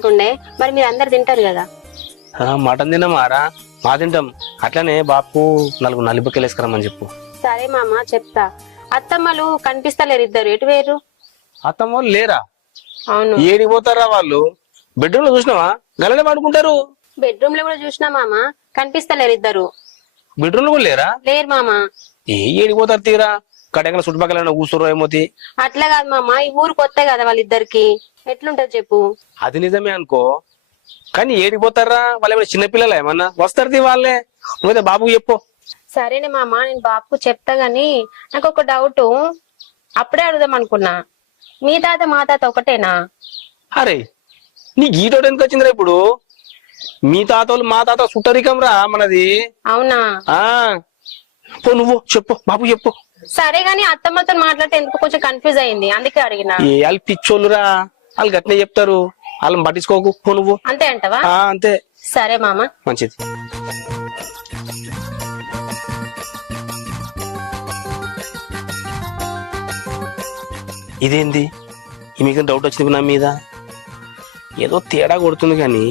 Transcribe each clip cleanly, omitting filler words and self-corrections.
అంటుండే, మరి మీరు అందరు తింటారు కదా. మటన్ తిన్నామారా, మా తింటాం. అట్లనే బాపు 4 నలుపుకెళ్ళి వేసుకురమ్మని చెప్పు. సరే మామ చెప్తా. అత్తమ్మలు కనిపిస్తలేరు, ఇద్దరు ఎటు వేరు? అత్తమ్మ వాళ్ళు లేరా? అవును, ఏడికి పోతారా వాళ్ళు? బెడ్రూమ్ లో చూసినావా? గలనే పడుకుంటారు. బెడ్రూమ్ లో కూడా చూసినా మామ, కనిపిస్తలేరు ఇద్దరు. బెడ్రూమ్ లో కూడా లేరా? లేరు మామ. ఏడికి పోతారు తీరా? కడెంగల చుట్టుపక్కల కూర్చోరు ఏమోతి. అట్లా కాదు మామ, ఈ ఊరు కొత్త కదా వాళ్ళిద్దరికి, ఎట్లుంటది చెప్పు. అది నిజమే అనుకో, కానీ ఏడికి పోతారా? వాళ్ళు ఏమైనా చిన్నపిల్లలు ఏమన్నా? వస్తారు వాళ్ళే. నువ్వైతే బాబుకి చెప్పు. సరేనే మామ, నేను బాబుకు చెప్తా గాని నాకు ఒక డౌట్, అప్పుడే అడుగుదాం అనుకున్నా. మీ తాత మా తాత ఒకటేనా? అరే నీ గీతోటి ఎందుకు వచ్చిందిరా ఇప్పుడు? మీ తాతలు మా తాత సుట్టరికం రా మనది. అవునా? ఆ పో నువ్వు చెప్పు, బాబు చెప్పు. సరే గాని అత్తమ్మతో మాట్లాడితే ఎందుకు కొంచెం కన్ఫ్యూజ్ అయింది, అందుకే అడిగినా. వాళ్ళు పిచ్చోళ్ళురా, వాళ్ళు గట్నే చెప్తారు. వాళ్ళని పట్టించుకోకు, పో నువ్వు. అంతే అంటవా? అంతే. సరే మామ. మంచిది. ఇదేంది మీకు డౌట్ వచ్చింది నా మీద? ఏదో తేడా కొడుతుంది, కానీ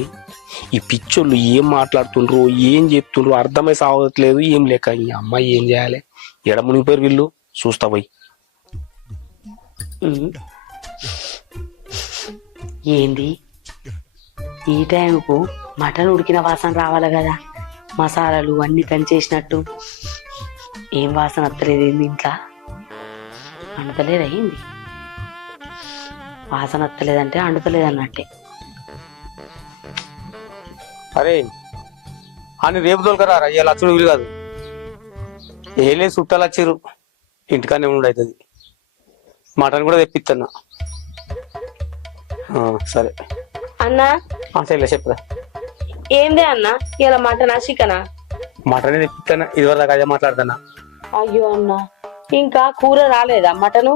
ఈ పిచ్చోళ్ళు ఏం మాట్లాడుతుండ్రు, ఏం చెప్తుండ్రు అర్థమై సాగట్లేదు. ఏం లేక ఈ అమ్మాయి ఏం చేయాలి? ఎడ మునిగిపోయారు వీళ్ళు, చూస్తా పోయి. ఏంది ఈ టైంకు మటన్ ఉడికిన వాసన రావాలి కదా, మసాలాలు అన్ని దంచేసినట్టు. ఏం వాసన వస్తలేదు ఏంది? ఇంట్లో అంటలేదు అయింది. వాసన వస్తలేదంటే అండుతలేదు అన్నట్టే. అరే అని రేపు తోలుకరా, అయ్యా లక్షలు వీలు కాదు. ఏలే చుట్టాలు వచ్చారు, ఇంటికానే ఉండవుతుంది. మటన్ కూడా తెప్పిస్తున్నా. సరే అన్నా. సరే చెప్పురా. ఏంది అన్నా, ఇలా మటనా చికెనా? మటనే తెప్పిస్తున్నా, ఇదివరకు అదే మాట్లాడుతున్నా. అయ్యో అన్నా, ఇంకా కూర రాలేదా మటను?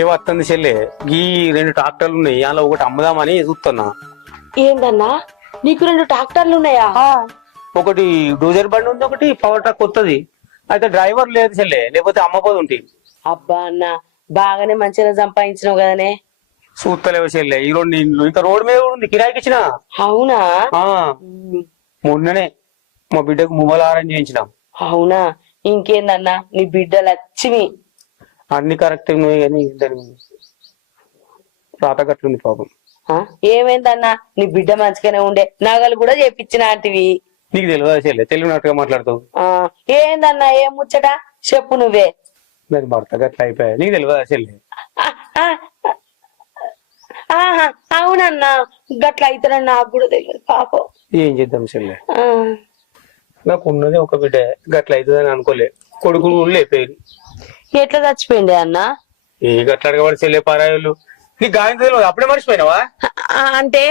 ఏ వస్తుంది చెల్లె, ఈ 2 ట్రాక్టర్లు ఉన్నాయి, అలా ఒకటి అమ్ముదామని చూస్తున్నా. ఏందన్నా, నీకు 2 ట్రాక్టర్లు ఉన్నాయా? ఒకటి డోజర్ బండి ఉంది, ఒకటి పవర్ ట్రక్ వస్తుంది. అయితే డ్రైవర్ లేదు చెల్లె, లేకపోతే అమ్మపోదు ఉంటాయి. అబ్బా అన్న, బాగానే మంచిగా సంపాదించినావు కదనే. చూస్తలేవు చెల్లె, ఈ 2 ఇండ్లు ఇంకా రోడ్డు మీద కూడా ఉంది, కిరాయికి ఇచ్చిన. అవునా? మొన్ననే మా బిడ్డకు మువ్వలు ఆరెంజ్ చేయించినాం. అవునా? ఇంకేందన్నా, నీ బిడ్డ లక్ష్మి. అన్ని కరెక్ట్ ఉన్నాయి, కానీ దాని రాత గట్లుంది పాపం. ఏమైందన్నా, నీ బిడ్డ మంచిగానే ఉండే, నగలు కూడా చేపించిన అంటివి. నీకు తెలియదు చెల్లె, తెలియనట్టుగా మాట్లాడతావు. ఏందన్నా, ఏం ముచ్చట చెప్పు నువ్వే. దాని భర్త గట్ల అయిపోయా, నీకు తెలియదా చెల్లె? అవునన్నా, గట్ల అయితేనని నాకు కూడా తెలియదు పాపం. ఏం చేద్దాం చెల్లె, నాకు ఉన్నది ఒక బిడ్డ, గట్ల అవుతుందని అనుకోలే. కొడుకులు లేపేది. ఎట్లా చచ్చిపోయింది అన్న? ఏ గట్ల అడగబడి చెల్లె, పారాయలు. నీకు గాయం తెలియదు, అప్పుడే మర్చిపోయినావా? అంటే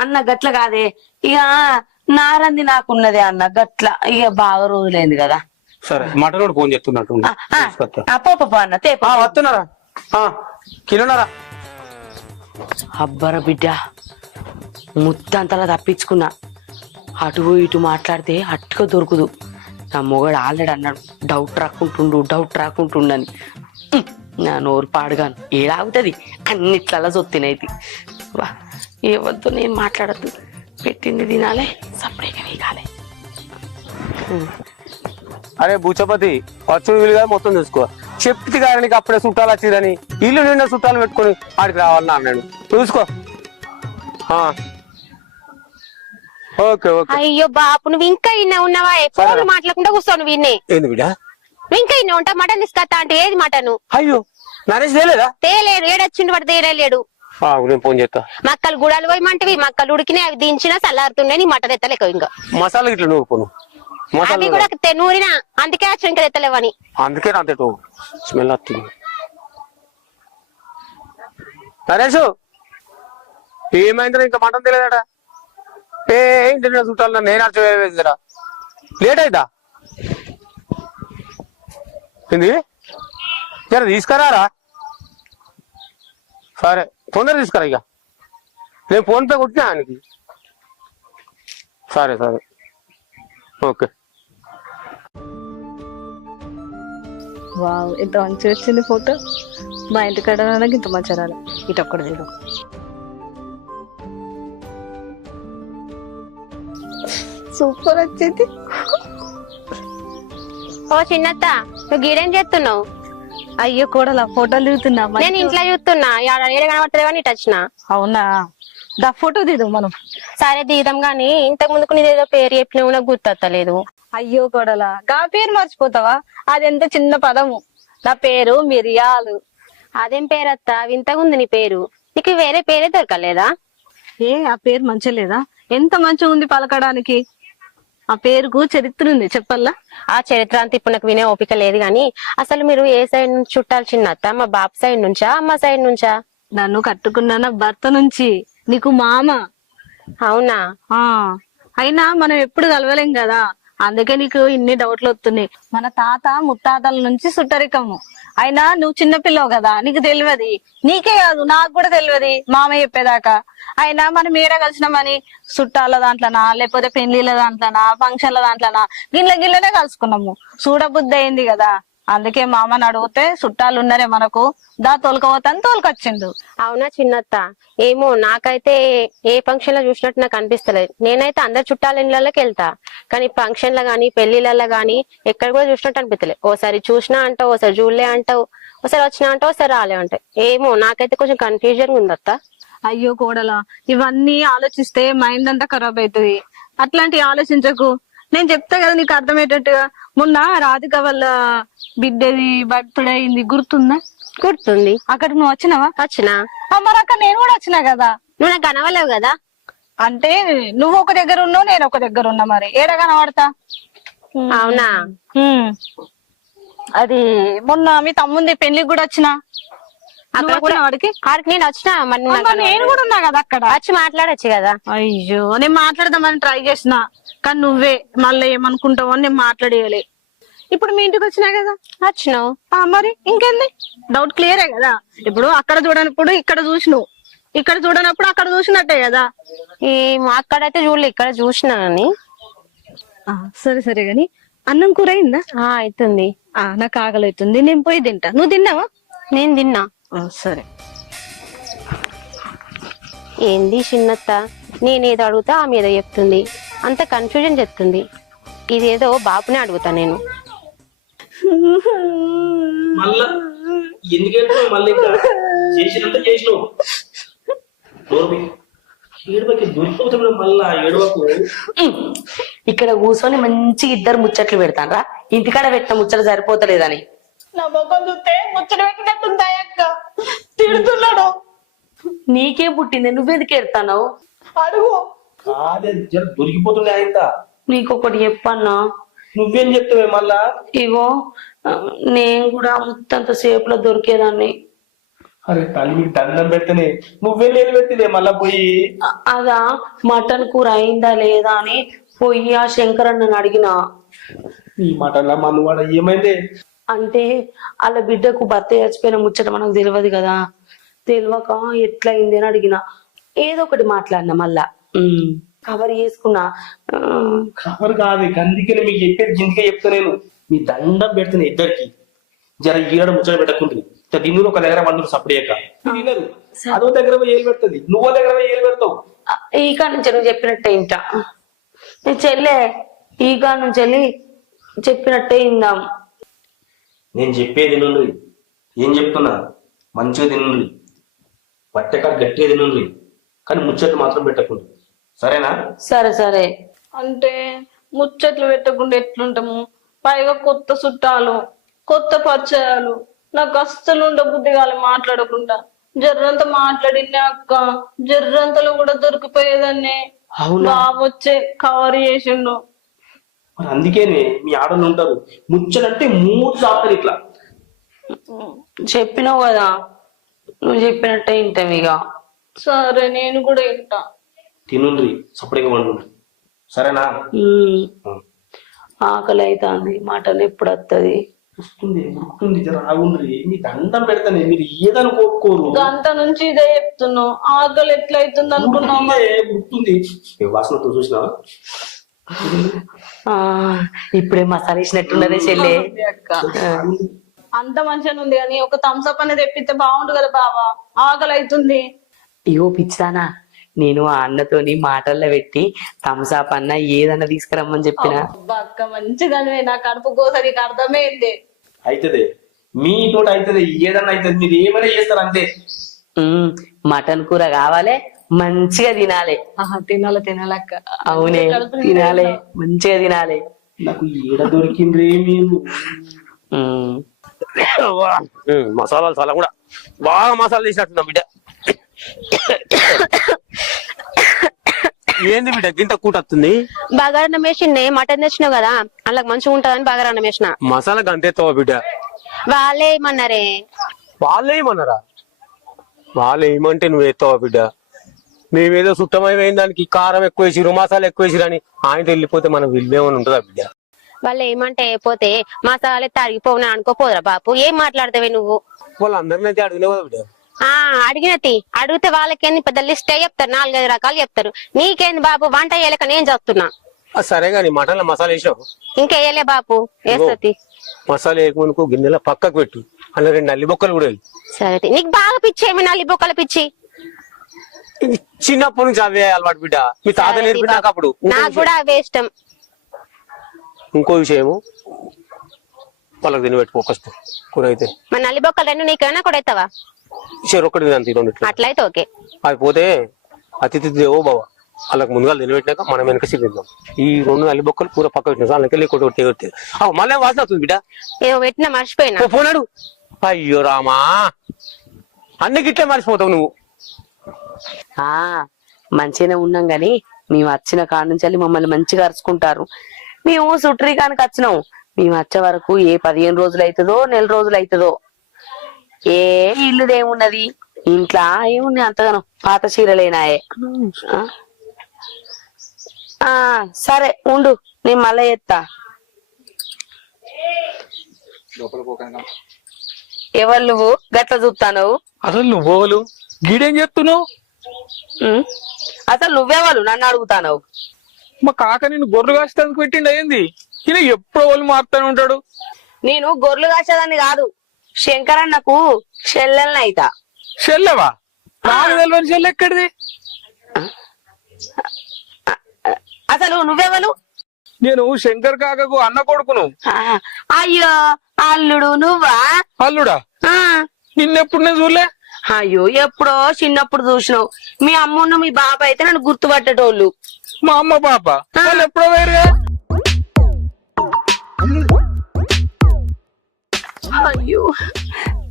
అన్న గట్ల కాదే, ఇక నారంది నాకున్నదే అన్న, గట్ల ఇక బాగా రోజులైంది కదా. సరే మటన్ కూడా ఫోన్ చేస్తున్నట్టు అప్ప అన్న వస్తున్నారా? కిలోనారా? అబ్బర బిడ్డ, ముత్తంతలా తప్పించుకున్నా. అటు ఇటు మాట్లాడితే అట్టుగా దొరుకుదు. నా మొగడు ఆల్రెడీ అన్నాడు, డౌట్ రాకుంటుండని. నా నోరు పాడుగాను, ఏడాగుతుంది అన్నిట్లలా సొత్తినైతే. వా, ఏవద్దు నేను మాట్లాడద్దు, పెట్టింది తినాలే, సపరేట్గా వేగాలి. అరే భూచపతి, వచ్చుడు వీలుగా మొత్తం చూసుకో. చెప్తి కానీ నీకు అప్పుడే చుట్టాలు వచ్చిరని, ఇల్లు నిండా చుట్టాలు పెట్టుకుని ఆడికి రావాలని అన్నాడు. చూసుకో. Okay okay. అయ్యో బాపు, నువ్వు ఇంకా ఇన్న ఉన్నావా? ఫోన్లు మాట్లాడకుండా కూర్చోవు. నువ్వు ఇన్నే ఏంది బిడ్డ? నువ్వు ఇంకా ఇన్న ఉంటా. మటన్ తీసుకొస్తా అంటే ఏది మటను? అయ్యో నరేష్ తేలేదా? తేలేడు, ఏడొచ్చిండు వాడు, తేలేడు. నేను ఫోన్ చేస్తా. మక్కలు గుడాలు పోయమంటివి, మక్కలు ఉడికినాయి, అవి దించినా చల్లారుతున్నాయి. నీ మటన్ ఎత్తలేక ఇంకా మసాలా ఇట్లా నువ్వు పోను, అవి కూడా నూరినా, అందుకే వచ్చి ఇంకా ఎత్తలేవని. అందుకే అంతేటో స్మెల్ వస్తుంది. నరేష్ ఏమైందిరా, ఇంకా మటన్ తెలియదట? ఏంటి చుట్టాలు, నేను అర్థం లేట్ అయిదా? ఏంది సరే తీసుకురారా? సరే తొందర తీసుకురా, ఇక నేను ఫోన్ పే కొట్టినా ఆయనకి. సరే సరే ఓకే. వావ్, ఎంత మంచిగా వచ్చింది ఫోటో. మా ఇంటి కాడ ఇంత మంచిగా రాలే. ఇటు ఒక్కటి తీరు. సూపర్ వచ్చింది. ఓ చిన్నత్త, నువ్వు గీడేం చేస్తున్నావు? అయ్యో కోడలా ఫోటోలు దిగుతున్నా. నేను ఇంట్లో చూస్తున్నా, ఏడ కనబడుతుంది కానీ ఇటు వచ్చిన. అవునా, దా ఫోటో దిగు మనం. సరే దిగుదాం గాని ఇంతకు ముందుకు నీదేదో పేరు చెప్పినా నాకు గుర్తొత్తలేదు. అయ్యో కోడలా, గా పేరు మర్చిపోతావా? అది ఎంత చిన్న పదము. నా పేరు మిరియాలు. అదేం పేరత్త, వింతగా ఉంది నీ పేరు. నీకు వేరే పేరే దొరకలేదా? ఆ పేరు మంచిగా లేదా? ఎంత మంచిగా ఉంది పలకడానికి. ఆ పేరుకు చరిత్ర ఉంది, చెప్పల్లా? ఆ చరిత్ర అంతా ఇప్పుడు నాకు వినే ఓపిక లేదు గాని, అసలు మీరు ఏ సైడ్ నుంచి చుట్టాలు చిన్నత్త? మా బాబు సైడ్ నుంచా అమ్మ సైడ్ నుంచా? నన్ను కట్టుకున్న నా భర్త నుంచి. నీకు మామ. అవునా? అయినా మనం ఎప్పుడు కలవలేం కదా, అందుకే నీకు ఇన్ని డౌట్లు వస్తున్నాయి. మన తాత ముత్తాతల నుంచి సుట్టరికము. అయినా నువ్వు చిన్నపిల్లవు కదా, నీకు తెలియదు. నీకే కాదు నాకు కూడా తెలియదు మామయ్య చెప్పేదాకా. అయినా మనం ఏడ కలిసినామని చుట్టాల దాంట్లోనా, లేకపోతే పెళ్లిళ్ళ దాంట్లోనా, ఫంక్షన్ల దాంట్లోనా, గిన్నెనే కలుసుకున్నాము. చూడబుద్ధి అయింది కదా, అందుకే మామని అడిగితే చుట్టాలు ఉన్నారే మనకు, దా తోలుకపోతాను తోలుకొచ్చిండు. అవునా చిన్నత్త? ఏమో, నాకైతే ఏ ఫంక్షన్ లో చూసినట్టు నాకు అనిపిస్తలేదు. నేనైతే అందరు చుట్టాల ఇళ్ళకి వెళ్తా, కానీ ఫంక్షన్ లో గానీ పెళ్లిళ్ళ గానీ ఎక్కడ కూడా చూసినట్టు అనిపిస్తలేదు. ఓసారి చూసినా అంటావు, ఓసారి చూడలే అంటావు, ఒకసారి వచ్చినా అంటావు, ఒకసారి రాలే అంటావు. ఏమో, నాకైతే కొంచెం కన్ఫ్యూజన్ ఉందత్త. అయ్యో కోడలా, ఇవన్నీ ఆలోచిస్తే మైండ్ అంతా ఖరాబ్ అవుతుంది. అట్లాంటివి ఆలోచించకు. నేను చెప్తా కదా నీకు అర్థమయ్యేటట్టుగా. మొన్న రాధిక వాళ్ళ బిడ్డది బర్త్డే అయింది, గుర్తుందా? గుర్తుంది. అక్కడికి నువ్వు వచ్చినావా? వచ్చినా. మరి అక్కడ నేను కూడా వచ్చినా కదా. నువ్వు నాకు కనవలేవు కదా. అంటే నువ్వు ఒక దగ్గర ఉన్నావు, నేను ఒక దగ్గర ఉన్నా, మరి ఏడ కనబడతా? అవునా? అది మొన్న మీ తమ్ముంది పెళ్లికి కూడా వచ్చినా. అక్కడ కూడా వాడికి నేను వచ్చినా. మరి నేను కూడా ఉన్నా కదా అక్కడ. వచ్చి మాట్లాడొచ్చు కదా. అయ్యో, నేను మాట్లాడదామని ట్రై చేసిన, కానీ నువ్వే మళ్ళీ ఏమనుకుంటావు అని నేను మాట్లాడేయాలి. ఇప్పుడు మీ ఇంటికి వచ్చినా కదా. వచ్చినావు. మరి ఇంకేంది, డౌట్ క్లియరే కదా. ఇప్పుడు అక్కడ చూడనప్పుడు ఇక్కడ చూసినావు, ఇక్కడ చూడనప్పుడు అక్కడ చూసినట్టే కదా. ఏమో, అక్కడైతే చూడలే, ఇక్కడ చూసినా అని. సరే సరే గాని అన్నం కూర అయిందా? అవుతుంది. నాకు ఆకలి అవుతుంది, నేను పోయి తింటా. నువ్వు తిన్నావా? నేను తిన్నా. సరే. ఏంది చిన్నత్త, నేనేదో అడుగుతా ఆమె ఏదో చెప్తుంది, అంత కన్ఫ్యూజన్ చెప్తుంది. ఇదేదో బాబునే అడుగుతా నేను. మళ్ళా ఎందుకంటే మళ్ళీ ఇంకా చేసినంత చేసినావు. ఏడువకి దొరికిపోతున్నా మళ్ళా ఏడువకు. ఇక్కడ కూర్చొని మంచిగా ఇద్దరు ముచ్చట్లు పెడతానరా, ఇంటికాడ పెట్టిన ముచ్చట సరిపోతలేదని. నా ముఖం చూస్తే ముచ్చట పెట్టినట్టుందా అక్క? తిడుతున్నాడు. నీకే పుట్టింది, నువ్వెందుకు ఎడతావు? అడుగు. కాదే దొరికిపోతుండే ఆయన. నీకొకటి చెప్పన్నా. నువ్వేం చెప్తావే మళ్ళా? ఇగో నేను కూడా ముత్తంత సేపులో దొరికేదాన్ని. అరే తల్లి, మీకు దండం పెడితేనే నువ్వే నేను పెట్టినే మళ్ళా పోయి. అదా మటన్ కూర అయిందా లేదా అని పోయి ఆ శంకరన్నని అడిగినా. ఈ మటన్లా మనువాడ ఏమైంది అంటే వాళ్ళ బిడ్డకు భర్త చచ్చిపోయిన ముచ్చట మనకు తెలియదు కదా, తెలియక ఎట్లయింది అని అడిగిన. ఏదో ఒకటి మాట్లాడినా, మళ్ళా కవర్ చేసుకున్నా. కవర్ కాదు, అందుకే మీకు చెప్పేది జిందిగా చెప్తా. నేను మీ దండం పెడుతున్నా ఇద్దరికి. జర ఈడ ముచ్చట పెట్టకుంటుంది. దీనిలో ఒక దగ్గర వండులు సపరేక తినరు, అదో దగ్గర ఏలు పెడుతుంది, నువ్వో దగ్గర ఏలు పెడతావు. ఈ కాడ నుంచి నువ్వు చెప్పినట్టే ఇంట చెల్లె, ఈ కాడ నుంచి వెళ్ళి చెప్పినట్టే ఇందాం. నేను చెప్పేది తినండి. ఏం చెప్తున్నా, మంచిగా తినండి, పట్టెకాడ గట్టిగా తినండి, కానీ ముచ్చట్లు మాత్రం పెట్టకుండా, సరేనా? సరే సరే. అంటే ముచ్చట్లు పెట్టకుండా ఎట్లుంటాము? పైగా కొత్త చుట్టాలు, కొత్త పరిచయాలు. నాకు అస్సలు ఉండబుద్ధి కాలే మాట్లాడకుండా. జర్రంత మాట్లాడినా అక్క, జర్రంతలో కూడా దొరికిపోయేదాన్ని. బాబు వచ్చే కవర్ చేసిండు. మరి అందుకేనే మీ ఆడలు ఉంటారు, ముచ్చలంటే మూడు సాపుతారు ఇట్లా. చెప్పినావు కదా, నువ్వు చెప్పినట్టే ఇంటాం ఇక. సరే, నేను కూడా ఇంటా. తినుండ్రి, సపరేట్గా వండుండ్రి, సరేనా? ఆకలి అవుతుంది, మటన్ ఎప్పుడు వస్తుంది? వస్తుంది, జర ఆగుండ్రి. మీ దండం పెడతానే, మీరు ఏదనుకోరు. గంట నుంచి ఇదే చెప్తున్నావు, ఆకలి ఎట్లయితుంది అనుకున్నావు? గుర్తుంది, వాసనతో చూసినా. ఇప్పుడే మసాలా వేసినట్టున్నదే చెల్లె. అంత మంచిగా ఉంది కానీ ఒక థమ్స్అప్ అనేది తెప్పిస్తే బాగుండు కదా బావా, ఆకలి అవుతుంది. ఇగో పిచ్చానా, నేను ఆ అన్నతోని మాటల్లో పెట్టి థమ్సాప్ అన్న ఏదన్నా తీసుకురమ్మని చెప్పిన. అక్క మంచిదని నా కడుపు కోస నీకు అర్థమైంది. అవుతుంది మీతో అవుతుంది, ఏదన్నా అవుతుంది, మీరు ఏమైనా చేస్తారు అంతే. మటన్ కూర కావాలి, మంచిగా తినాలి. తినాలక్క. అవునే, తినాలి, మంచిగా తినాలి. నాకు ఏడ దొరికింది మీరు. మసాలాలు చాలా కూడా బాగా మసాలా తీసినట్టున్నా బిడ్డ. ఏంది బిడ్డ గింత కూటొస్తుంది? బగారన్నం వేసిండే, మటన్ తెచ్చినావు కదా అలా మంచిగా ఉంటదని బగారన్నం వేసిన. మసాలా గంతెత్తావా బిడ్డ? వాళ్ళే ఏమన్నారే? వాళ్ళేమన్నారా? వాళ్ళేమంటే నువ్వు ఎత్తావా బిడ్డ? మేమేదో సుట్టమైపోయిన దానికి కారం ఎక్కువ వేసిరు, మసాలా ఎక్కువ వేసిరు అని ఆయన వెళ్ళిపోతే మనం విలువేమని ఉంటుందా బిడ్డ? వాళ్ళు ఏమంటే పోతే మసాలా తరిగిపోవునా అనుకోపోదురా బాపు. ఏం మాట్లాడతావే నువ్వు? వాళ్ళందరినీ అయితే అడిగినావు కదా బిడ్డ. అడిగినతి అడిగితే వాళ్ళకేంది పెద్ద లిస్ట్ చెప్తారు, 4-5 రకాలు చెప్తారు. నీకేంది బాబు, వంట వేయలేక నేను చెప్తున్నా. సరే గాని మటన్లో మసాలా వేసినావు? ఇంకా వేయలే బాపు, వేస్తుంది. మసాలా వేయకమునుకు గిన్నెలో పక్కకు పెట్టు, అందులో 2 నల్లి బొక్కలు కూడా వేయి. సరే, నీకు బాగా పిచ్చి ఏమి నల్లి బొక్కల పిచ్చి? ఇది చిన్నప్పటి నుంచి అవే అలవాటు బిడ్డ, మీ తాత నేర్పినాక. అప్పుడు నాకు కూడా అవే ఇష్టం. ఇంకో విషయము, వాళ్ళకి తిని పెట్టుకో ఫస్ట్ కూర అయితే. మరి నల్లి బొక్కలు 2 నీకేమైనా కూడా అవుతావా? చెరొక్కటి తినంత 2 అట్లయితే ఓకే. అది పోతే అతిథి దేవో బావ, వాళ్ళకి ముందుగా తినిపెట్టినాక మనం వెనక సిద్ధిద్దాం. ఈ 2 నల్లి బొక్కలు కూర పక్క పెట్టినా వాళ్ళకి లేకపోతే మళ్ళీ వాసన అవుతుంది బిడ్డ. ఏమో పెట్టినా మర్చిపోయినా. పోనాడు. అయ్యో రామా, అన్ని గిట్లే మర్చిపోతావు నువ్వు. మంచిగానే ఉన్నాం గాని మేము వచ్చిన కాడ నుంచి మమ్మల్ని మంచిగా అరుచుకుంటారు. మేము సుట్రికానికి వచ్చినాం. మేము వచ్చే వరకు ఏ 15 రోజులు అవుతుందో, నెల రోజులు అవుతుందో. ఏ ఇల్లుదేమున్నది, ఇంట్లో ఏమున్నాయి అంతగానో పాత చీరలేనాయే. సరే ఉండు, నేను మళ్ళా ఎత్తా. ఎవరు నువ్వు గట్ల చూస్తాను? అసలు నువ్వోలు గీడేం చెప్తున్నావు? అసలు నువ్వెవరు నన్ను అడుగుతావు? మా కాక నేను గొర్రెలు కాసేందుకు పెట్టిండు అయింది. ఈయన ఎప్పుడు వాళ్ళు మారుతానే ఉంటాడు. నేను గొర్రెలు కాసేదాన్ని కాదు, శంకరన్నకు చెల్లెల్ని అయితా. చెల్లెవా? నాకు తెలియని చెల్లె ఎక్కడిది? అసలు నువ్వెవరు? నేను శంకర్ కాకకు అన్న కొడుకును. అయ్యో అల్లుడు నువ్వా? అల్లుడా? నిన్నెప్పుడు నేను చూడలే. అయ్యో ఎప్పుడో చిన్నప్పుడు చూసినావు. మీ అమ్మును మీ బాబా అయితే నన్ను గుర్తుపట్టేటోళ్ళు. మా అమ్మ పాప వాళ్ళు ఎప్పుడో వేరుగా. అయ్యో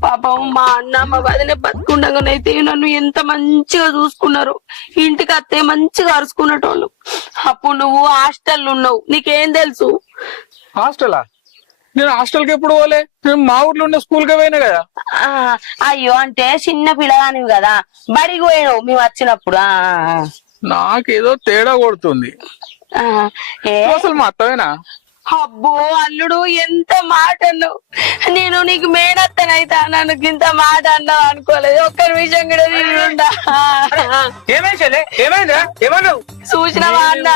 పాపం మా అన్న మా వదిన బతుకుండగానైతే నన్ను ఎంత మంచిగా చూసుకున్నారు. ఇంటికి అత్తే మంచిగా అరుచుకునేటోళ్ళు. అప్పుడు నువ్వు హాస్టల్ ఉన్నావు, నీకేం తెలుసు? హాస్టలా? నేను హాస్టల్కి ఎప్పుడు పోలే, నేను మా ఊర్లో ఉండే స్కూల్కి పోయినా కదా. అయ్యో అంటే చిన్న పిల్లగానివి కదా, బడికి పోయినావు మేము వచ్చినప్పుడు. నాకేదో తేడా కొడుతుంది. అసలు మా అత్తవేనా? అబ్బో అల్లుడు ఎంత మాట అన్నావు. నేను నీకు మేనత్తనైతా, నన్ను ఇంత మాట అన్నావు అనుకోలేదు. ఒక్క నిమిషం కూడా తిరుగుండా. చూసినవా అన్న,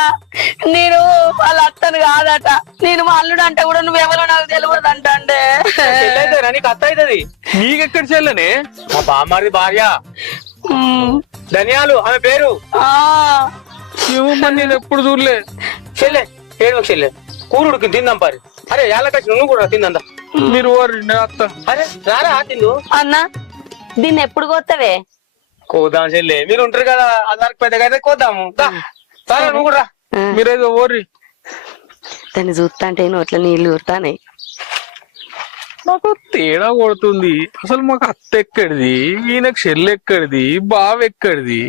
నేను వాళ్ళ అత్తను కాదట. నేను మా అల్లుడు అంటే కూడా నువ్వెవరో నాకు తెలియదు అంటే. నీకు అత్త అవుతుంది, నీకెక్కడ చెల్లెనే? మా బామ్మారి భార్య ధనియాలు, ఆమె పేరు. నేను ఎప్పుడు చూడలే. చెల్లె ఏడు చెల్లె కూరుడికి తిందాం పారి. అరే యాలకచ్చి నువ్వు కూడా తిందా. మీరు అత్త. అరే రారా తిందు. అన్న దీన్ని ఎప్పుడు కొత్తవే? కోద్దాం చెల్లె, మీరు ఉంటారు కదా, అందరికి పెద్దగా అయితే కోద్దాము. సరే నువ్వు కూడా మీరేదో ఓర్రి. దాన్ని చూస్తా అంటే నోట్ల నీళ్లు ఊరుతానే. నాకు తేడా కొడుతుంది. అసలు మాకు అత్త ఎక్కడిది, ఈయనకు చెల్లి ఎక్కడిది, బావ ఎక్కడిది?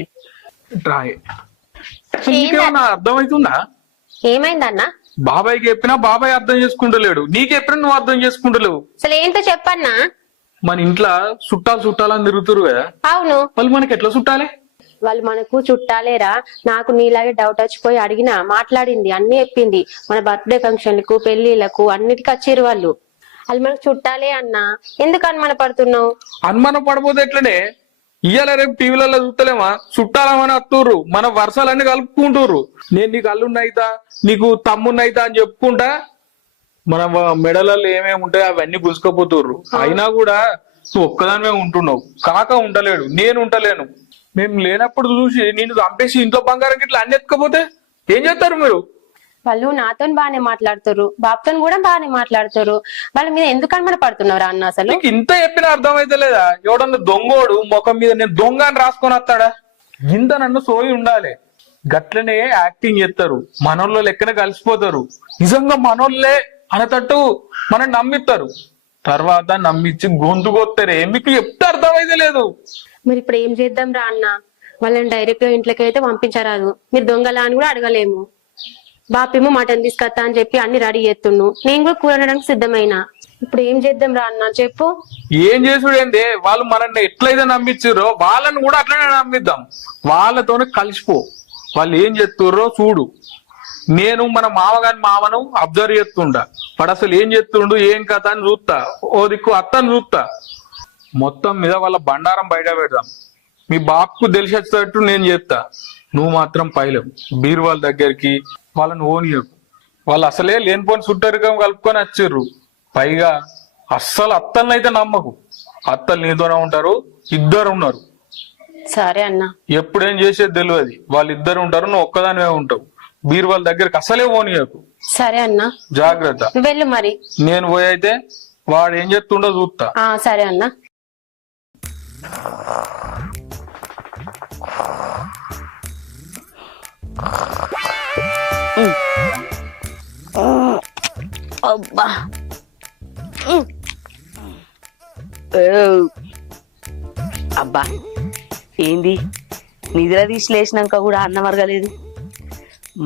నీకేమన్నా అర్థమవుతుందా? ఏమైందన్న? బాబాయ్కి చెప్పినా బాబాయ్ అర్థం చేసుకుంటలేడు, నీకు చెప్పినా నువ్వు అర్థం చేసుకుంటలేవు. అసలు ఏంటో చెప్పన్నా. మన ఇంట్లో చుట్టాలని తిరుగుతారు కదా. అవును. వాళ్ళు మనకి ఎట్లా చుట్టాలే? వాళ్ళు మనకు చుట్టాలేరా? నాకు నీలాగే డౌట్ వచ్చిపోయి అడిగినా, మాట్లాడింది, అన్ని చెప్పింది. మన బర్త్డే ఫంక్షన్లకు, పెళ్లిళ్లకు అన్నిటికీ వచ్చారు వాళ్ళు. వాళ్ళు మనకు చుట్టాలే అన్నా. ఎందుకు అనుమాన పడుతున్నావు? అనుమానం పడబోతే ఎట్లనే? ఇయ్యాల రేపు టీవీలలో చూస్తలేమా, చుట్టాలమని వస్తుర్రు, మన వర్షాలన్నీ కలుపుకుంటుర్రు. నేను నీకు అల్లున్నైతా, నీకు తమ్మున్నైతా అని చెప్పుకుంటా మన మెడలలో ఏమేమి ఉంటాయో అవన్నీ గుంజుకపోతుర్రు. అయినా కూడా నువ్వు ఒక్కదానివే ఉంటున్నావు, కాక ఉండలేడు, నేను ఉంటలేను. మేము లేనప్పుడు చూసి నిన్ను చంపేసి ఇంట్లో బంగారం ఇట్లా అన్ని ఎత్తుకపోతే ఏం చేస్తారు మీరు? వాళ్ళు నాతో బాగానే మాట్లాడుతారు, బాబుతో కూడా బాగానే మాట్లాడుతారు. వాళ్ళ మీద ఎందుకు అనుమాన పడుతున్నారా అన్న అసలు? నీకు ఇంత చెప్పినా అర్థమైతే లేదా? ఎవడన్నా దొంగోడు ముఖం మీద నేను దొంగ అని రాసుకొని వస్తాడా? ఇంత నన్ను సోయి ఉండాలి. గట్లనే యాక్టింగ్ చేస్తారు, మనోళ్ళ లెక్కన కలిసిపోతారు. నిజంగా మనోళ్ళే అనేటట్టు మనం నమ్మిస్తారు, తర్వాత నమ్మించి గొంతు కొత్తారే. మీకు చెప్తే అర్థమైతే లేదు. మరి ఇప్పుడు ఏం చేద్దాం రా అన్న? వాళ్ళని డైరెక్ట్ గా ఇంట్లోకి అయితే పంపించరాదు, మీరు దొంగలా అని కూడా అడగలేము. బాపేమో మటన్ తీసుకొస్తా అని చెప్పి అన్ని రెడీ చేస్తుండు, నేను కూడా కూర వండడానికి సిద్ధమైనా. ఇప్పుడు ఏం చేద్దాం రా అన్న చెప్పు. ఏం చేసుడేంది? వాళ్ళు మనల్ని ఎట్లయితే నమ్మించారో వాళ్ళని కూడా అట్లనే నమ్మిద్దాం. వాళ్ళతోనే కలిసిపో, వాళ్ళు ఏం చేస్తుర్రో చూడు. నేను మన మామను అబ్జర్వ్ చేస్తుండా, వాడు అసలు ఏం చేస్తుండు ఏం కథ అని చూస్తా. ఓ దిక్కు అత్తని చూస్తా. మొత్తం మీద వాళ్ళ బండారం బయట పెడదాం. మీ బాబుకు తెలిసేటట్టు నేను చేస్తా. నువ్వు మాత్రం పైలేవు బీరువాళ్ళ దగ్గరికి, వాళ్ళని ఓనియకు. వాళ్ళు అసలే లేనిపోని సుట్టరికం కలుపుకొని వచ్చిర్రు. పైగా అస్సలు అత్తలనైతే నమ్మకు. అత్తలు నీతోనే ఉంటారు, ఇద్దరు ఉన్నారు. సరే అన్న. ఎప్పుడేం చేసేది తెలియదు. వాళ్ళిద్దరు ఉంటారు, నువ్వు ఒక్కదానివే ఉంటావు. బీరువాళ్ళ దగ్గరికి అసలే ఓనియకు. సరే అన్న, జాగ్రత్త. వెళ్ళు మరి. నేను పోయి అయితే వాడు ఏం చేస్తుండో చూస్తా. సరే అన్న. అబ్బా అబ్బా ఏంది నిద్ర తీసి లేచినాక కూడా అన్నం అరగలేదు.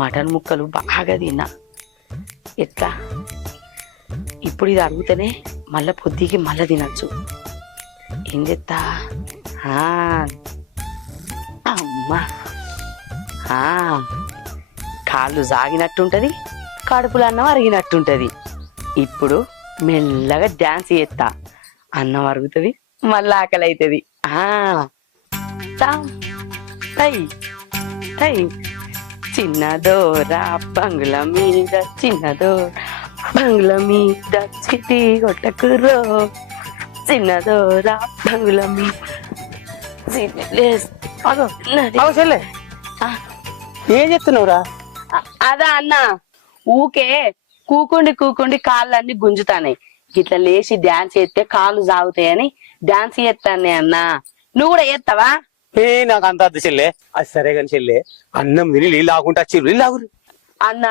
మటన్ ముక్కలు బాగా తిన్నా. ఎట్లా ఇప్పుడు ఇది అరుగుతేనే మళ్ళా పొద్దుకి మళ్ళా తినచ్చు. ఏం చేస్తా? అమ్మా కాళ్ళు సాగినట్టుంటది, కడుపులో అన్నం అరిగినట్టుంటది. ఇప్పుడు మెల్లగా డాన్స్ చేస్తా, అన్నం అరుగుతుంది, మళ్ళా ఆకలి అవుతుంది. చిన్నదోరా బంగ్లా మీద, చిన్నదోరా బంగ్లా మీద చిటి కొట్టకురో, చిన్నదోరా బంగ్లా మీద. ఏం చెప్తున్నావురా? అదా అన్న, ఊకే కూకుండి కాళ్ళన్నీ గుంజుతానే. ఇట్లా లేచి డాన్స్ చేస్తే కాళ్ళు సాగుతాయని డాన్స్ చేస్తానే అన్న. నువ్వు కూడా చేస్తావా? నాకు అంత అద్దు చెల్లె. అది సరే కానీ చెల్లె, అన్నం తిని నీళ్ళు ఆగుంటా నీళ్ళు ఆగురు. అన్న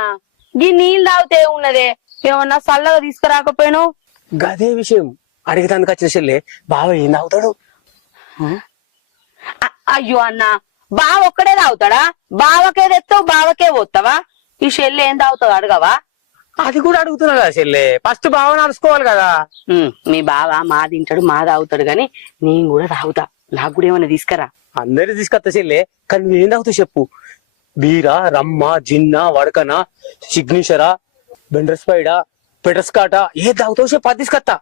ఈ నీళ్ళు తాగితే ఉన్నదే, ఏమన్నా చల్లగా తీసుకురాకపోయాను. గదే విషయం అడిగేదానికి వచ్చిన చెల్లె. బావ ఏం తాగుతాడు? అయ్యో అన్న, బావ ఒక్కడే తాగుతాడా? బావకే తెస్తావు, బావకే పోతావా? ఈ చెల్లి ఏం తాగుతావు అడగవా? అది కూడా అడుగుతున్నా కదా చెల్లె, ఫస్ట్ బావ నడుచుకోవాలి కదా. మీ బావ మా తింటాడు, మా తాగుతాడు గాని నేను కూడా తాగుతా. నాకు కూడా ఏమన్నా తీసుకురా. అందరి తీసుకొస్తా చెల్లె, కానీ నువ్వేం తాగుతావు చెప్పు? బీరా, రమ్మ, జిన్న, వడకన, సిగ్నేచరా, బెండ్రస్పైడా, పెటస్కాట, ఏ తాగుతావు చెప్పు, అది తీసుకొస్తా.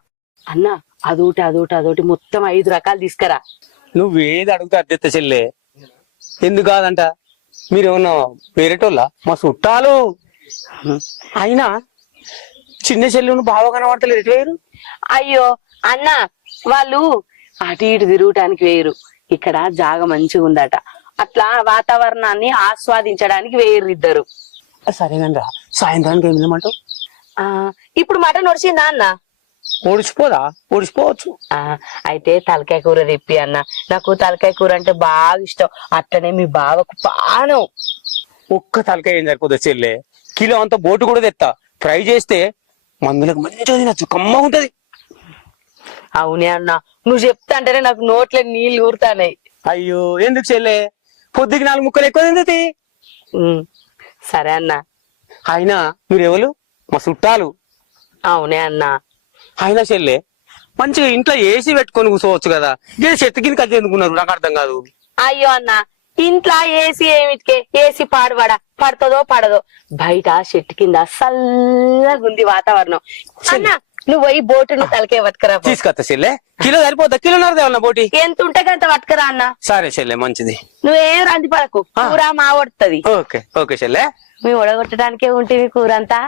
అన్న అదోటి మొత్తం 5 రకాలు తీసుకురా. నువ్వేది అడుగుతా అద్దెత్త చెల్లె. ఎందుకు కాదంట? మీరేమన్నా వేరేటోళ్ళ? మా చుట్టాలు. అయినా చిన్న చెల్లెను బాగా కనబడతలేదు, ఎటు వేరు? అయ్యో అన్న, వాళ్ళు అటు ఇటు తిరుగుటానికి వేరు, ఇక్కడ జాగ మంచిగా ఉందట, అట్లా వాతావరణాన్ని ఆస్వాదించడానికి వేరు ఇద్దరు. సరేనండి, సాయంత్రానికి ఏం తినమంటావు? ఇప్పుడు మటన్ ఒడిచిందా అన్న? ఓడిచిపోదా? ఓడిచిపోవచ్చు. అయితే తలకాయ కూర తెప్పి అన్న, నాకు తలకాయ కూర అంటే బాగా ఇష్టం. అట్లనే మీ బావకు పానం. ఒక్క తలకాయ ఏం సరిపోతుంది చెల్లె, కిలో అంత బోటు కూడా తెస్తా. ఫ్రై చేస్తే మందులకు మంచిగా తినచ్చు, కమ్మగా ఉంటది. అవునే అన్న, నువ్వు చెప్తా అంటేనే నాకు నోట్లే నీళ్ళు ఊరుతానాయి. అయ్యో ఎందుకు చెల్లె, పొద్దుకి 4 ముక్కలు ఎక్కువ తింది. సరే అన్న. అయినా మీరెవరు? మా చుట్టాలు. అవునే అన్న. అయినా చెల్లె, మంచిగా ఇంట్లో ఏసీ పెట్టుకొని కూర్చోవచ్చు కదా, ఇదే చెట్టు కింద కట్టి ఎందుకున్నారు నాకు అర్థం కాదు. అయ్యో అన్న, ఇంట్లో ఏసీ ఏమిటికే? ఏసీ పడుతుందో పడదో, బయట చెట్టు కింద చల్లగుంది వాతావరణం. అన్న నువ్వు పోయి బోటును తలకే పట్టుకురా. తీసుకొస్తా చెల్లె. కిలో సరిపోతా? కిలోన్నర తేవాలన్నా బోటి? ఎంత ఉంటే అంత పట్టుకురా అన్న. సరే చెల్లె, మంచిది. నువ్వేం రంది పడకు, కూర మా వడుతుంది. ఓకే ఓకే చెల్లె. మీ ఒడగొట్టడానికే ఉంటుంది కూర అంతా.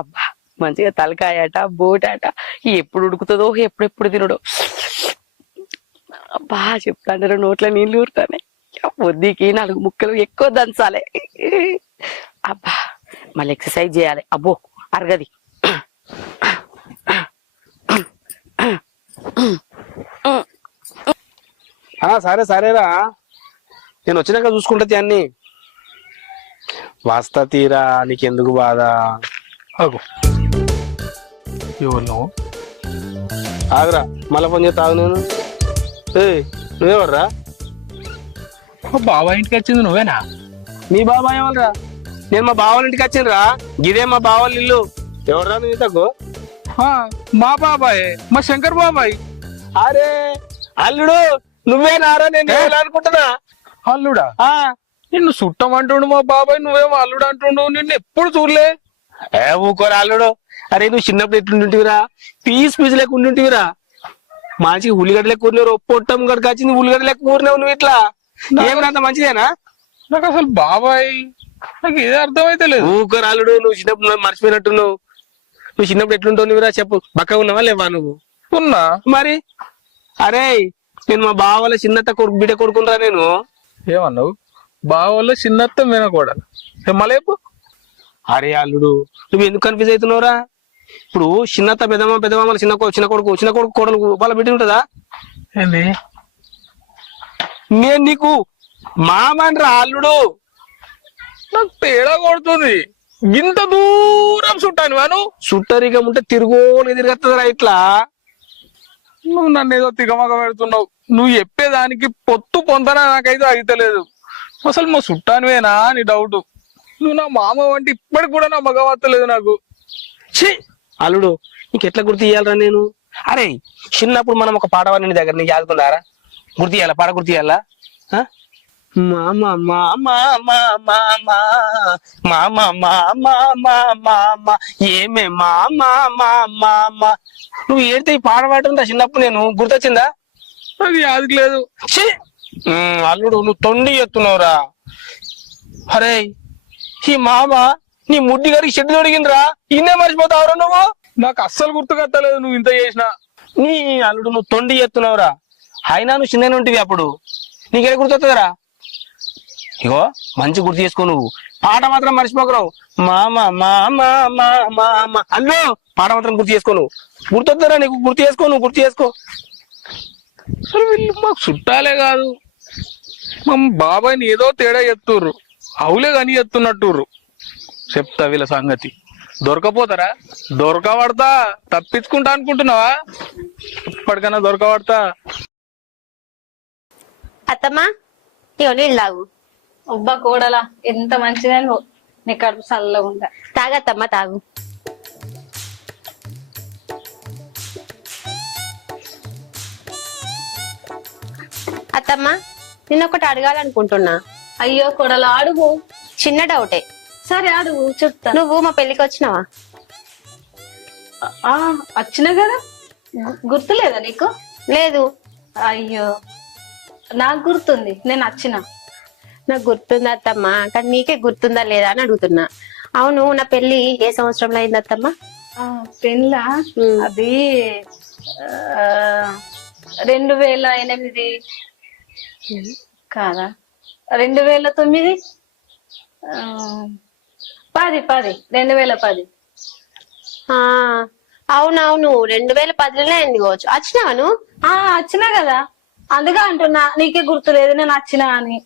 అబ్బా మంచిగా తలకాయట, బోటాట, ఎప్పుడు ఉడుకుతుందో ఎప్పుడెప్పుడు తినడో. అబ్బా చెప్తాంటారు, నోట్ల నీళ్ళు ఊరుతానే. బుద్ధికి 4 ముక్కలు ఎక్కువ దంచాలి. అబ్బా మళ్ళీ ఎక్సర్సైజ్ చేయాలి. అబ్బో అరగది. సరేరా నేను వచ్చినాక చూసుకుంటా అన్ని. వస్తా తీరా, నీకెందుకు బాధ? అగో ఎవరు నువ్వు? ఆగురా, మళ్ళా ఫోన్ చేస్తా ఆగు. నేను నువ్వెవర్రా? మా బాబాయ్ ఇంటికి వచ్చింది నువ్వేనా? మీ బాబాయ్ ఎవరురా? నేను మా బావాళ్ళ ఇంటికి వచ్చిండ్రా. గిదే మా బావాళ్ళ ఇల్లు. ఎవర్రా నువ్వు తగ్గు? మా బాబాయ్, మా శంకర్ బాబాయ్. అరే అల్లుడు నువ్వేనారా? నేను ఎలా అనుకుంటున్నా. అల్లుడా? నిన్ను చుట్టమంటుండు మా బాబాయ్, నువ్వేమో అల్లుడు అంటుండు. నిన్ను ఎప్పుడు చూడలే. ఊకోరా అల్లుడు. అరే నువ్వు చిన్నప్పుడు ఎట్లుంటుంటివిరా? పీస్ లెక్క ఉంటుంటివిరా. మంచిగా ఉల్లిగడ్డ లెక్క ఊరినారు. పొట్టం గడికి వచ్చింది ఉల్లిగడ్డ లెక్క ఊరినావు నువ్వు. ఇట్లా ఏమన్నా మంచిదేనా? నాకు అసలు బాబాయ్ నాకు ఏదో అర్థమైతే లేదు. ఊకోరా అల్లుడు. నువ్వు చిన్నప్పుడు మర్చిపోయినట్టున్నావు. నువ్వు చిన్నప్పుడు ఎట్లుంటావు నువ్వురా? చెప్పు. బక్క ఉన్నావా లేవా నువ్వు? ఉన్నా మరి. అరే నేను మా బావ వాళ్ళ చిన్నత్త కొడుకు బిడ్డ కొడుకునరా నేను. ఏమన్నావు? బావల్ల చిన్నత్త మేనకోడలు మలేపు. అరే అల్లుడు నువ్వు ఎందుకు కన్ఫ్యూజ్ అవుతున్నావురా? ఇప్పుడు చిన్నత్త పెద్దమ్మ వాళ్ళ చిన్న కొడుకు కోడలు వాళ్ళ బిడ్డ ఉంటుందా? ఏంది? నేను నీకు మామని రా అల్లుడు. నాకు తేడా కొడుతుంది. ఇంత దూరం చుట్టాను వాను. చుట్టరికం ఉంటే తిరగత్తదిరా ఇట్లా. నువ్వు నన్ను ఏదో తిగమగ పెడుతున్నావు. నువ్వు చెప్పేదానికి పొత్తు పొందనా నాకైతే అయితలేదు. అసలు మా చుట్టానివేనా అని డౌట్. నువ్వు నా మామ వంటి ఇప్పటికి కూడా నా మగవత్తలేదు నాకు. ఛీ అల్లుడు నీకెట్లా గుర్తు ఇయ్యాలరా నేను? అరే చిన్నప్పుడు మనం ఒక పాట వాడిని దగ్గర నీకు యాదుకుందారా? గుర్తు ఇయ్యాలా? పాట గుర్తు ఇయ్యాలా? మామ మామ మామ మామ మామ మామ ఏమే మామ మామ. నువ్వు ఏడితే ఈ పాట పాడుతుంటా చిన్నప్పుడు నేను. గుర్తొచ్చిందా? అది యాదికి లేదు. ఛీ అల్లుడు నువ్వు తొండి ఎత్తున్నావురా. అరే ఈ మామ నీ ముడ్డి గారికి చెట్టు తొడిగిందిరా. ఇన్నే మర్చిపోతావురా నువ్వు. నాకు అస్సలు గుర్తుకట్టలేదు నువ్వు ఇంత చేసినా. నీ అల్లుడు నువ్వు తొండి ఎత్తున్నావురా. అయినా నువ్వు చిన్న ఉంటివి అప్పుడు. నీకేం గుర్తొస్తుందిరా? ఇగో మంచి గుర్తు చేసుకో. నువ్వు పాట మాత్రం మర్చిపోకరావు. మామ మామ మామ అల్లు పాట మాత్రం గుర్తు చేసుకో. నువ్వు గుర్తొద్దురా నీకు. గుర్తు చేసుకో. నువ్వు గుర్తు చేసుకో. అసలు వీళ్ళు మాకు చుట్టాలే కాదు. మా బాబాయ్ని ఏదో తేడా ఎత్తుర్రు. అవులే కానీ ఎత్తున్నట్టుర్రు. చెప్తా వీళ్ళ సంగతి. దొరకపోతారా? దొరకబడతా. తప్పించుకుంటా అనుకుంటున్నావా? ఇప్పటికైనా దొరకబడతా. అత్తమ్మా ఇగో నీళ్ళు తాగు. అబ్బా కోడలా ఎంత మంచిదని నీ కడుపు చల్లగా ఉంటా. తాగత్తమ్మా తాగు. అత్తమ్మా నిన్నొకటి అడగాలనుకుంటున్నా. అయ్యో కోడలా అడుగు. చిన్న డౌటే. సరే అడుగు చెప్తా. నువ్వు మా పెళ్లికి వచ్చినావా? వచ్చినా కదా. గుర్తులేదా నీకు? లేదు. అయ్యో నాకు గుర్తుంది. నేను వచ్చిన. నాకు గుర్తుందా అత్తమ్మా? కానీ నీకే గుర్తుందా లేదా అని అడుగుతున్నా. అవును నా పెళ్లి ఏ సంవత్సరంలో అయింది అత్తమ్మా? పెళ్ళ అది 2008 కాదా 2009 2010. అవునవును 2010లోనే అయింది కావచ్చు. వచ్చినావా నువ్వు? వచ్చినా కదా. అందుకే అంటున్నా నీకే గుర్తులేదు నేను వచ్చినా అని.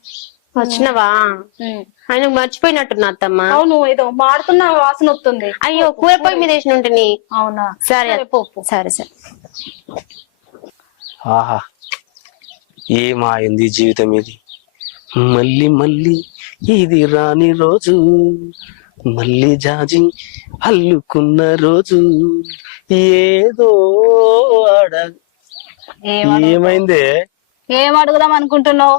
వచ్చినవా? ఆయన మర్చిపోయినట్టున్నా అత్తమ్మా. అవును ఏదో మాడుతున్న వాసన వస్తుంది. అయ్యో కూర పొయ్యి మీద వేసిన ఉంటుంది. అవునా? సరే పోపు. సరే సరే. ఆహా ఏమాయింది జీవితం ఇది. మళ్ళీ మళ్ళీ ఇది రాని రోజు. మళ్ళీ జాజి అల్లుకున్న రోజు. ఏదో ఏమైందే? ఏం అడుగుదాం అనుకుంటున్నావు?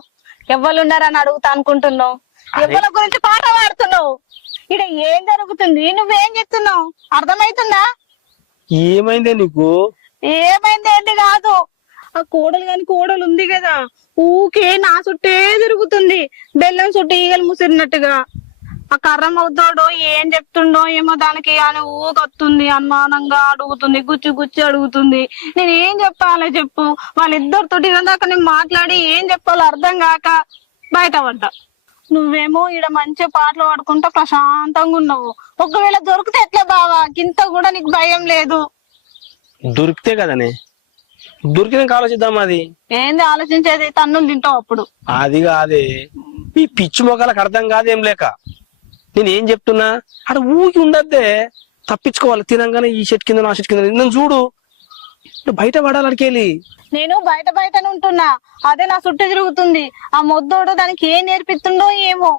ఎవ్వరున్నారని అడుగుతా అనుకుంటున్నావు? ఎవ్వల గురించి పాట పాడుతున్నావు? ఇక్కడ ఏం జరుగుతుంది? నువ్వేం చెప్తున్నావు? అర్థమైతుందా? ఏమైందే నీకు? ఏమైంది ఏంటి కాదు. ఆ కోడలు కాని కోడలు ఉంది కదా ఊకే నా చుట్టే తిరుగుతుంది. బెల్లం చుట్టూ ఈగలు ముసిరినట్టుగా. ఆ కర్రం అవుతాడో ఏం చెప్తుండో ఏమో దానికి అని ఊగొస్తుంది. అనుమానంగా అడుగుతుంది. గుచ్చి గుచ్చి అడుగుతుంది. నేను ఏం చెప్పాలి చెప్పు? వాళ్ళిద్దరితోటి దాకా నేను మాట్లాడి ఏం చెప్పాలో అర్థం కాక బయట పడ్డా. నువ్వేమో ఈడ మంచిగా పాటలు పాడుకుంటా ప్రశాంతంగా ఉన్నావు. ఒకవేళ దొరికితే ఎట్లా బావా? గింత కూడా నీకు భయం లేదు? దొరికితే కదనే, దొరికినాక ఆలోచిద్దాం. అది ఏంది ఆలోచించేది? తన్నులు తింటావు అప్పుడు. అది కాదే, ఈ పిచ్చి మొక్కలకు అర్థం కాదేం లేక నేను ఏం చెప్తున్నా, అక్కడ ఊకి ఉండద్దే, తప్పించుకోవాలి. తినంగానే ఈ చెట్టు కింద ఆ చెట్టు కింద నన్ను చూడు, బయట పడాలి అడికెళ్ళి. నేను బయటనే ఉంటున్నా, అదే నా చుట్టూ తిరుగుతుంది. ఆ మొద్దోడు దానికి ఏం నేర్పిస్తుండో ఏమో.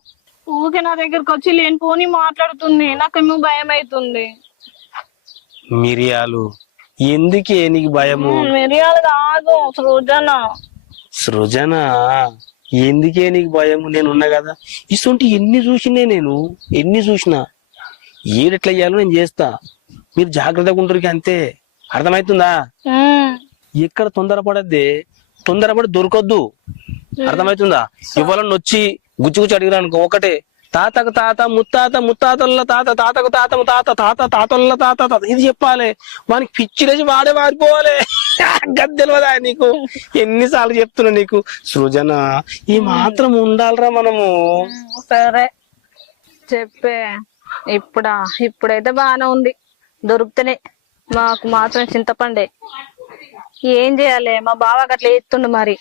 ఊకే నా దగ్గరకు వచ్చి లేనిపోని మాట్లాడుతుంది. నాకేమో భయం అవుతుంది. మిరియాలు ఎందుకే నీకు భయము? మిరియాలు కాదు, సృజన. సృజన ఎందుకే నీకు భయము? నేనున్నా కదా. ఇసుంటి ఎన్ని చూసినా ఏడెట్లా చేయాలో నేను చేస్తా. మీరు జాగ్రత్తగా ఉంటారు అంతే, అర్థమవుతుందా? ఎక్కడ తొందరపడద్దే, తొందరపడి దొరకొద్దు, అర్థమవుతుందా? ఇవ్వాలని వచ్చి గుచ్చి అడిగిరా అనుకో, ఒకటే తాతకు తాత ముత్తాత ముత్తాతల తాత తాతకు తాత తాత తాత తాతల తాత ఇది చెప్పాలి. వానికి పిచ్చిలేసి వాడే వాడిపోవాలి. గది తెలియదా నీకు? ఎన్నిసార్లు చెప్తున్నా నీకు, సృజన ఈ మాత్రం ఉండాలిరా మనము. సరే చెప్పే. ఇప్పుడైతే బాగానే ఉంది. దొరుకుతనే మాకు మాత్రం చింతపండే. ఏం చేయాలి? మా బావకి అట్లా ఎత్తుండు మరి.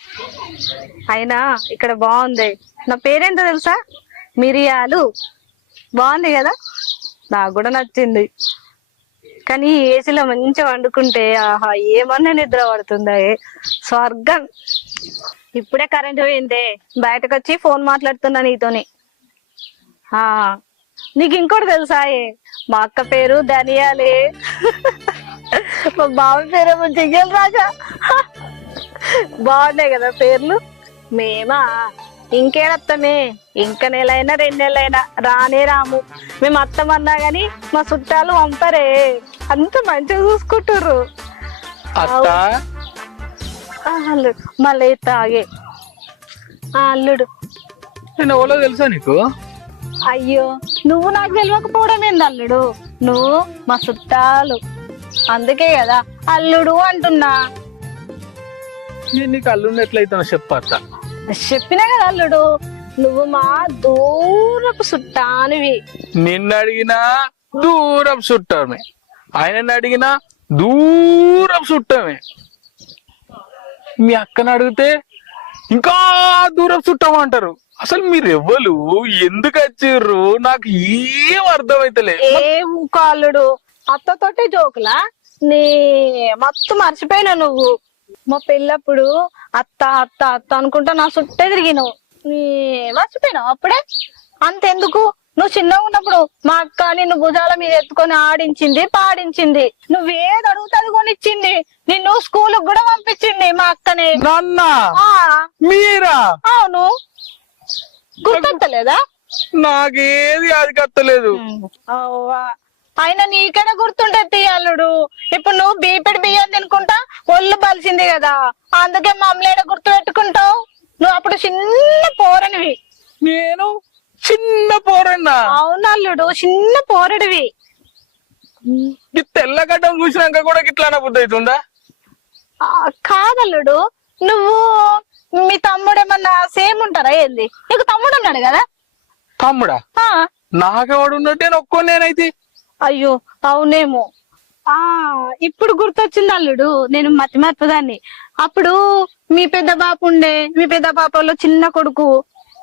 అయినా ఇక్కడ బాగుంది. నా పేరేంటో తెలుసా? మిరియాలు. బాగుంది కదా, నాకు కూడా నచ్చింది. కానీ ఏసీలో మంచిగా వండుకుంటే ఆహా ఏమన్నా నిద్ర పడుతుందా, స్వర్గం. ఇప్పుడే కరెంట్ పోయిందే, బయటకు వచ్చి ఫోన్ మాట్లాడుతున్నా నీతోని. నీకు ఇంకోటి తెలుసా? మా అక్క పేరు ధనియాలే, మా బావ పేరేమో జిగల్ రాజా. బాగున్నాయి కదా పేర్లు. మేమా ఇంకేడత్తమే, ఇంక నెలైనా 2 నెలలైనా రానే రాము. మేము అత్తమన్నా గాని మా చుట్టాలు పంపరే, అంత మంచిగా చూసుకుంటారు. అల్లుడు మళ్ళీ తాగే అల్లుడు. నేను ఎవరో తెలుసా నీకు? అయ్యో, నువ్వు నాకు తెలియకపోవడం ఏంది అల్లుడు? నువ్వు మా చుట్టాలు, అందుకే కదా అల్లుడు అంటున్నా. నేను నీకు అల్లుడిని ఎట్లయితే చెప్పత్తా. చెప్పినా కదా అల్లుడు, నువ్వు మా దూరపు చుట్టానివి. నిన్ను అడిగినా దూరపు చుట్టమే, ఆయనని అడిగినా దూరపు చుట్టమే. మీ అక్కని అడిగితే ఇంకా దూరపు చుట్టం అంటారు. అసలు మీరు ఎవ్వరు, ఎందుకు వచ్చిర్రు, నాకు ఏం అర్థమైతలే. ఏ ఊకాలుడు, అత్తతోటే జోకులా? నీ మత్తు మర్చిపోయినా నువ్వు. మా పెళ్ళప్పుడు అత్త అత్త అత్త అనుకుంటా నా చుట్టే తిరిగినావు. నీ మర్చిపోయినావు అప్పుడే. అంతెందుకు, నువ్వు చిన్నగా ఉన్నప్పుడు మా అక్క నిన్ను భుజాల మీద ఎత్తుకొని ఆడించింది పాడించింది. నువ్వేది అడుగుతుంది కొనిచ్చింది. నిన్ను స్కూల్ కూడా పంపించింది మా అక్కనే. నాన్న మీరా? అవును, గుర్తొస్తలేదా? నాకేది అది కత్తలేదు. అయినా నీకైనా గుర్తుంటే అల్లుడు. ఇప్పుడు నువ్వు బీపెడి బియ్యం తినుకుంటా ఒళ్ళు బలిసింది కదా, అందుకే మమ్మల్ని గుర్తు పెట్టుకుంటావు. నువ్వు అప్పుడు చిన్న పోరనివి. నేను చిన్న పోరన్నా? అవును అల్లుడు, చిన్న పోరడివి. ఈ తెల్లగడ్డం చూసినాక కూడా ఇట్లా బుద్ధి అవుతుందా? కాదల్లుడు, నువ్వు మీ తమ్ముడు ఏమన్నా సేమ్ ఉంటారా ఏంది? నీకు తమ్ముడు ఉన్నాడు కదా? తమ్ముడా? నాకెవాడు ఉన్నట్టే ఒక్కో నేనైతే. అయ్యో అవునేమో. ఇప్పుడు గుర్తొచ్చింది అల్లుడు, నేను మతిమర్పదాన్ని. అప్పుడు మీ పెద్ద బాపు ఉండే, మీ పెద్ద బాపలో చిన్న కొడుకు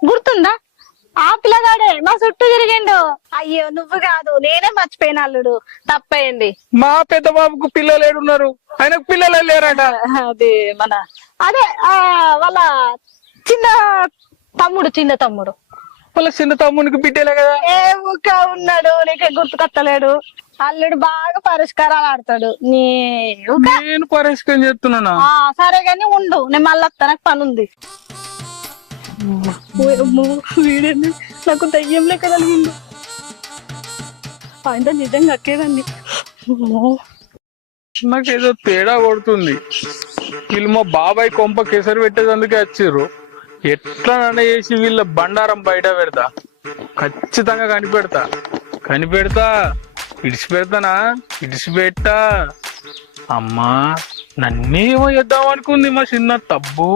గుర్తుందా? ఆ పిల్లగాడే మా చుట్టూ తిరిగిండు. అయ్యో నువ్వు కాదు, నేనే మర్చిపోయిన అల్లుడు, తప్పయింది. మా పెద్ద బాబుకు పిల్లలు ఏడున్నారు, ఆయనకు పిల్లలు లేరట. అది అదే వాళ్ళ చిన్న తమ్ముడు వాళ్ళ చిన్న తమ్మునికి బిడ్డలే కదా. ఏ ఊక ఉన్నాడు, నీకే గుర్తుకొత్తలేడు. అల్లుడు బాగా పరిష్కారాలు ఆడతాడు. నేను పరిష్కారం చేస్తున్నానా? సరే గాని ఉండు, నేను మళ్ళీ వస్తా, నాకు పని ఉంది. వీడేంది నాకు దయ్యం లెక్క కలిగింది. ఆయన నిజంగా అక్కేదాన్ని. నాకేదో తేడా కొడుతుంది. వీళ్ళు మా బాబాయ్ కొంప కేసరి పెట్టేదందుకే వచ్చిర్రు. ఎట్లా నన్న చేసి వీళ్ళ బండారం బయట పెడతా, ఖచ్చితంగా కనిపెడతా. ఇడిచిపెడతానా? ఇడిచిపెట్టా. అమ్మా నన్నేమో చేద్దాం అనుకుంది మా చిన్న తబ్బు.